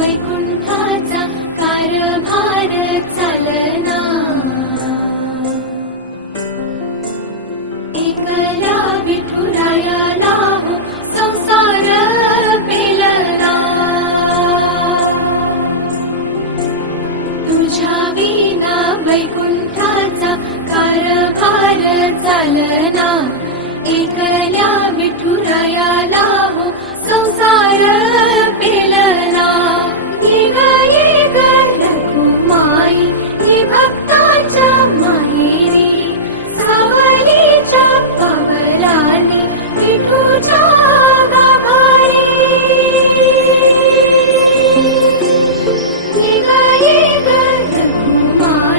वैकुण्ठा चलना एकया विठुराया ना संसारुषा विना वैकुण्ठा कारभार चलना एकया विठुराया ना संसार